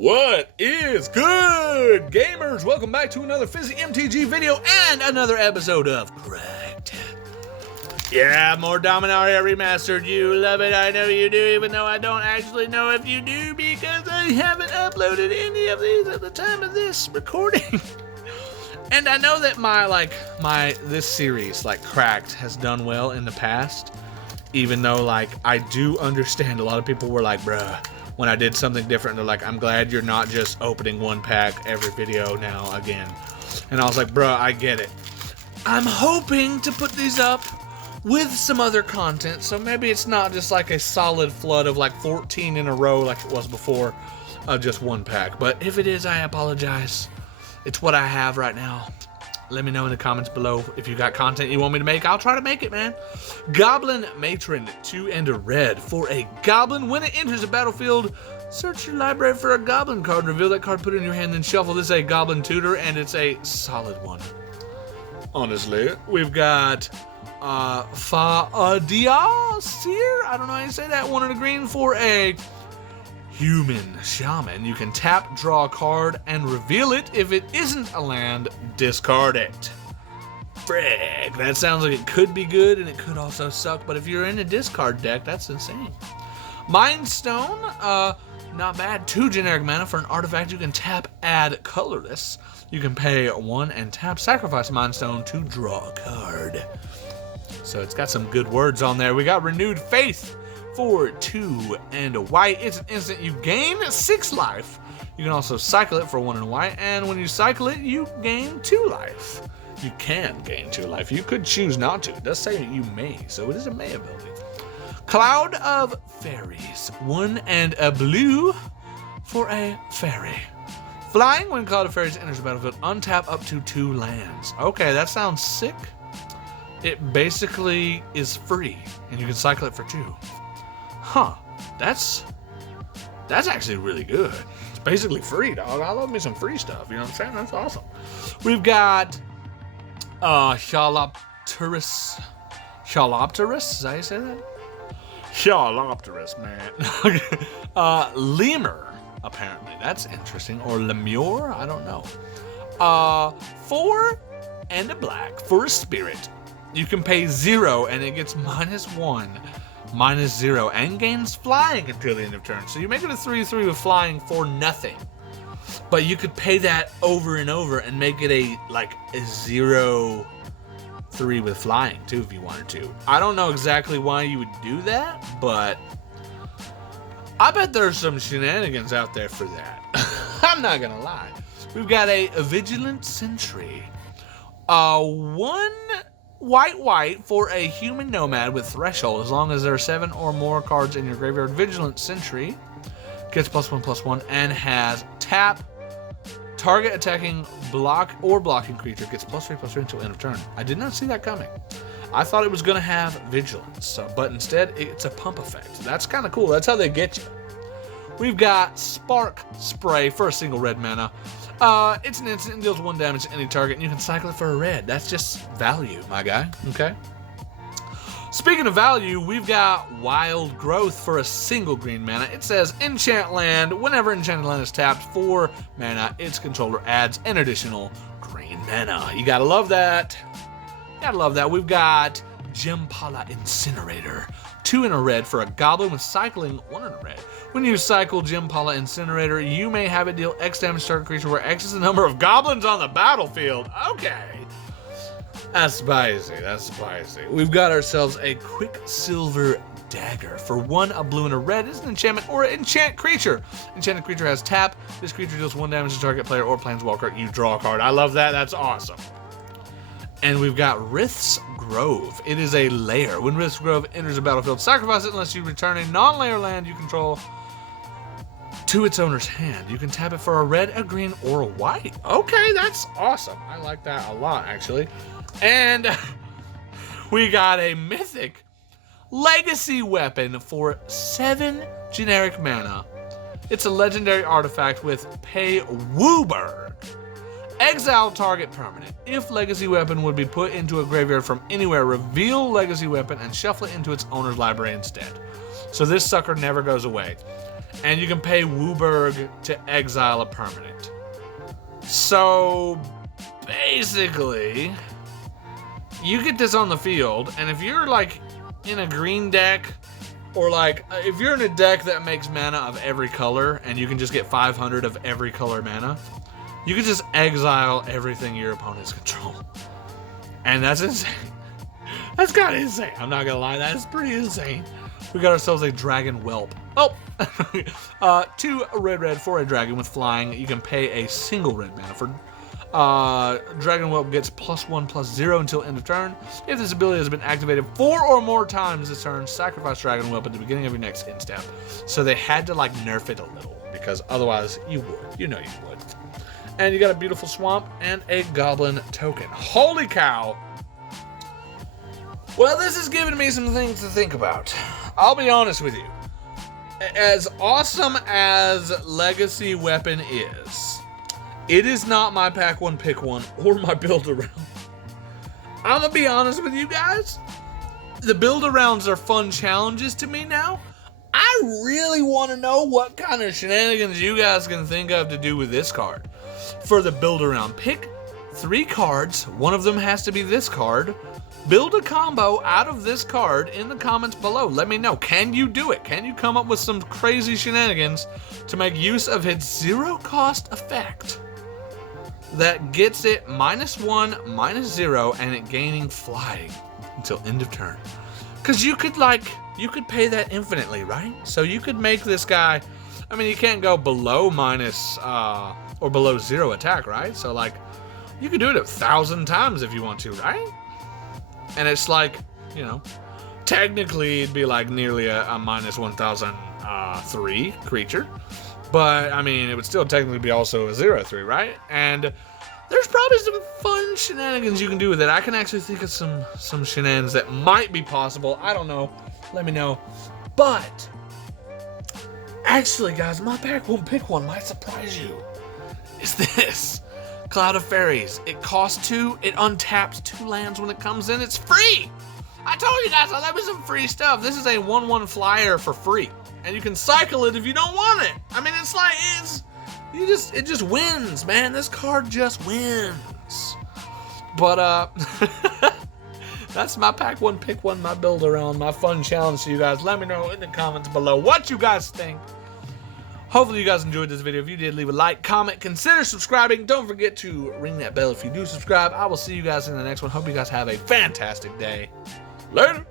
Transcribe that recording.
What is good, gamers? Welcome back to another Fizzy MTG video and another episode of Cracked. Yeah, more Dominaria Remastered. You love it, I know you do, even though I don't actually know if you do because I haven't uploaded any of these at the time of this recording. And I know that this series, Cracked, has done well in the past, even though, I do understand a lot of people were like, bruh, when I did something different, they're like, I'm glad you're not just opening one pack every video now again. And I was like, bruh, I get it. I'm hoping to put these up with some other content, so maybe it's not just like a solid flood of 14 in a row like it was before of just one pack. But if it is, I apologize. It's what I have right now. Let me know in the comments below if you got content you want me to make. I'll try to make it, man. Goblin Matron, 2 and a red for a goblin. When it enters the battlefield, search your library for a goblin card, reveal that card, put it in your hand, then shuffle. This is a goblin tutor, and it's a solid one. Honestly, we've got Fa'adia Seer. I don't know how you say that. 1 and a green for a human shaman. You can tap, draw a card, and reveal it. If it isn't a land, discard it. Frig, that sounds like it could be good and it could also suck, but if you're in a discard deck, that's insane. Mind Stone, not bad. 2 generic mana for an artifact. You can tap, add colorless. You can pay 1 and tap, sacrifice Mind Stone to draw a card. So it's got some good words on there. We got Renewed Faith for 2 and a white. It's an instant. You gain 6 life. You can also cycle it for 1 and a white, and when you cycle it, you gain 2 life. You can gain 2 life. You could choose not to. It does say you may, so it is a may ability. Cloud of Fairies, 1 and a blue for a fairy. Flying, when Cloud of Fairies enters the battlefield, untap up to 2 lands. Okay, that sounds sick. It basically is free, and you can cycle it for 2. Huh, that's actually really good. It's basically free, dog. I love me some free stuff, you know what I'm saying? That's awesome. We've got Shalopterus, is that how you say that? Shalopterus, man. Lemur, apparently. That's interesting. Or Lemur, I don't know. 4 and a black for a spirit. You can pay 0 and it gets -1. -0 and gains flying until the end of turn. So you make it a 3/3 with flying for nothing. But you could pay that over and over and make it a 0/3 with flying too if you wanted to. I don't know exactly why you would do that, but I bet there's some shenanigans out there for that. I'm not gonna lie. We've got a Vigilant Sentry. 1 white for a human nomad with threshold. As long as there are 7 or more cards in your graveyard, Vigilant Sentry gets +1/+1 and has tap. Target attacking blocking creature gets +3/+3 until end of turn. I did not see that coming. I thought it was going to have vigilance, but instead it's a pump effect. That's kind of cool. That's how they get you. We've got Spark Spray for a single red mana. It's an instant and deals 1 damage to any target, and you can cycle it for a red. That's just value, my guy, okay? Speaking of value, we've got Wild Growth for a single green mana. It says enchant land. Whenever enchanted land is tapped for mana, its controller adds an additional green mana. You gotta love that. Gotta love that. We've got Gempala Incinerator. 2 and a red for a goblin with cycling, 1 and a red. When you cycle Gempala Incinerator, you may have it deal X damage to target creature where X is the number of goblins on the battlefield. Okay. That's spicy. That's spicy. We've got ourselves a Quicksilver Dagger. For 1, a blue and a red. It's an enchantment or an enchant creature. Enchanted creature has tap. This creature deals 1 damage to target player or planeswalker. You draw a card. I love that. That's awesome. And we've got Rith's Grove. It is a lair. When Rith's Grove enters the battlefield, sacrifice it unless you return a non-lair land you control to its owner's hand. You can tap it for a red, a green, or a white. Okay, that's awesome. I like that a lot, actually. And we got a mythic legacy weapon for 7 generic mana. It's a legendary artifact with pay Wooburg. Exile target permanent. If legacy weapon would be put into a graveyard from anywhere, reveal legacy weapon and shuffle it into its owner's library instead. So this sucker never goes away. and you can pay Wooburg to exile a permanent. So basically, you get this on the field, and if you're like in a green deck, or like if you're in a deck that makes mana of every color and you can just get 500 of every color mana, you can just exile everything your opponents control. And that's insane. That's kind of insane. I'm not gonna lie, that is pretty insane. We got ourselves a dragon whelp. Oh, 2 red for a dragon with flying. You can pay a single red mana for dragon whelp gets +1/+0 until end of turn. If this ability has been activated 4 or more times this turn, sacrifice dragon whelp at the beginning of your next end step. So they had to like nerf it a little, because otherwise you would. You know you would. And you got a beautiful swamp and a goblin token. Holy cow. Well, this is giving me some things to think about. I'll be honest with you. As awesome as Legacy Weapon is, it is not my pack one, pick one, or my build around. I'm gonna be honest with you guys. The build arounds are fun challenges to me now. I really want to know what kind of shenanigans you guys can think of to do with this card. For the build around, pick 3 cards. One of them has to be this card. Build a combo out of this card in the comments below. Let me know. Can you do it? Can you come up with some crazy shenanigans to make use of its 0 cost effect that gets it -1, -0, and it gaining flying until end of turn? Because you could pay that infinitely, right? So you could make this guy, I mean, you can't go below minus or below 0 attack, right? So like, you could do it 1,000 times if you want to, right? And it's like, you know, technically it'd be like nearly a -1,003 creature. But, I mean, it would still technically be also a 0/3, right? And there's probably some fun shenanigans you can do with it. I can actually think of some shenanigans that might be possible. I don't know. Let me know. But, actually, guys, my pack one, pick one might surprise you. Is this Cloud of Fairies. It costs 2. It untaps 2 lands when it comes in. It's free. I told you guys I love me some free stuff. This is a 1/1 flyer for free, and you can cycle it if you don't want it. I mean, it's like it just wins, man. This card just wins. But that's my pack one, pick one, my build around, my fun challenge to you guys. Let me know in the comments below what you guys think. Hopefully you guys enjoyed this video. If you did, leave a like, comment, consider subscribing. Don't forget to ring that bell if you do subscribe. I will see you guys in the next one. Hope you guys have a fantastic day. Later.